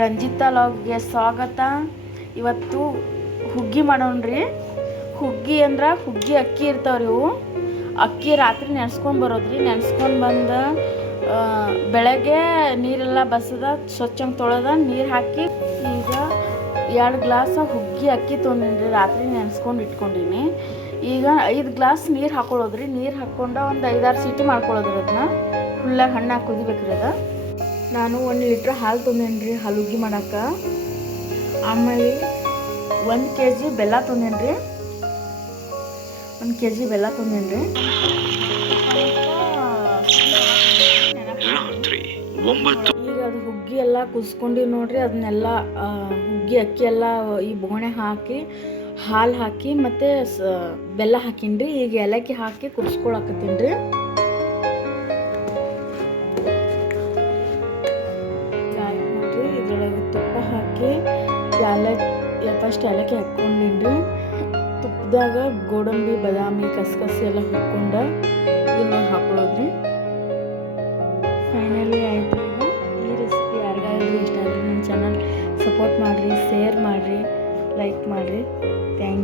ರಂಜಿತಾ ಲಾಗ್ಗೆ ಸ್ವಾಗತ. ಇವತ್ತು ಹುಗ್ಗಿ ಮಾಡೋಣ್ರಿ. ಹುಗ್ಗಿ ಅಂದ್ರೆ ಹುಗ್ಗಿ ಅಕ್ಕಿ ಇರ್ತಾವ್ರಿ ಇವು. ಅಕ್ಕಿ ರಾತ್ರಿ ನೆನೆಸ್ಕೊಂಡು ಬರೋದ್ರಿ. ನೆನೆಸ್ಕೊಂಡು ಬಂದು ಬೆಳಗ್ಗೆ ನೀರೆಲ್ಲ ಬಸದ, ಸ್ವಚ್ಛಂಗೆ ತೊಳೆದ, ನೀರು ಹಾಕಿ ಈಗ ಎರಡು ಗ್ಲಾಸ್ ಹುಗ್ಗಿ ಅಕ್ಕಿ ತೊಗೊಂಡಿನಿ ರಾತ್ರಿ ನೆನೆಸ್ಕೊಂಡು ಇಟ್ಕೊಂಡಿನಿ. ಈಗ ಐದು ಗ್ಲಾಸ್ ನೀರು ಹಾಕೊಳ್ಳೋದ್ರಿ ನೀರು ಹಾಕ್ಕೊಂಡು ಒಂದು ಐದಾರು ಸೀಟಿ ಮಾಡ್ಕೊಳ್ಳೋದ್ರಿ ಅದನ್ನ ಫುಲ್ಲಾಗಿ ಹಣ್ಣಾಗಿ ಕುದಿಬೇಕ್ರಿ ಅದು. ನಾನು ಒಂದು ಲೀಟ್ರ್ ಹಾಲು ತೊಗೊಂಡೇನಿ ರೀ ಹುಗ್ಗಿ ಮಾಡಕ್ಕೆ ಆಮೇಲೆ ಒಂದು ಕೆ ಜಿ ಬೆಲ್ಲ ತೊಗೊಂಡೇನಿ ರೀ ಒಂದು ಕೆ ಜಿ ಬೆಲ್ಲ ತೊಗೊಂಡೇನಿ ರೀ ರಾತ್ರಿ ಒಂಬತ್ತು ಈಗ ಅದು ಹುಗ್ಗಿ ಎಲ್ಲ ಕುದಿಸ್ಕೊಂಡಿವಿ ನೋಡ್ರಿ ಅದನ್ನೆಲ್ಲ ಹುಗ್ಗಿ ಅಕ್ಕಿ ಎಲ್ಲ ಈ ಬೋಣೆ ಹಾಕಿ ಹಾಲು ಹಾಕಿ ಮತ್ತು ಬೆಲ್ಲ ಹಾಕೀನಿ ರೀ ಈಗ ಏಲಕ್ಕಿ ಹಾಕಿ ಕುದಿಸ್ಕೊಳಕತ್ತೀನಿ ರೀ ಏಲಕ್ಕಿ ಫಸ್ಟ್ ಏಲಕ್ಕಿ ನಿಂದು ತುಪ್ಪದಾಗ ಗೋಡಂಬಿ, ಬಾದಾಮಿ, ಕಸ್ಕಸಿ ಎಲ್ಲ ಹಾಕ್ಕೊಂಡು ಇದನ್ನ ಹಾಕೊಳ್ಳೋದ್ರಿ. ಫೈನಲಿ ಆಯಿತು. ಈ ರೆಸಿಪಿ ಯಾರಿಗಾದ್ರೂ ಇಷ್ಟ ಆದರೆ ನನ್ನ ಚಾನಲ್ ಸಪೋರ್ಟ್ ಮಾಡಿರಿ ಶೇರ್ ಮಾಡಿರಿ ಲೈಕ್ ಮಾಡಿರಿ. ಥ್ಯಾಂಕ್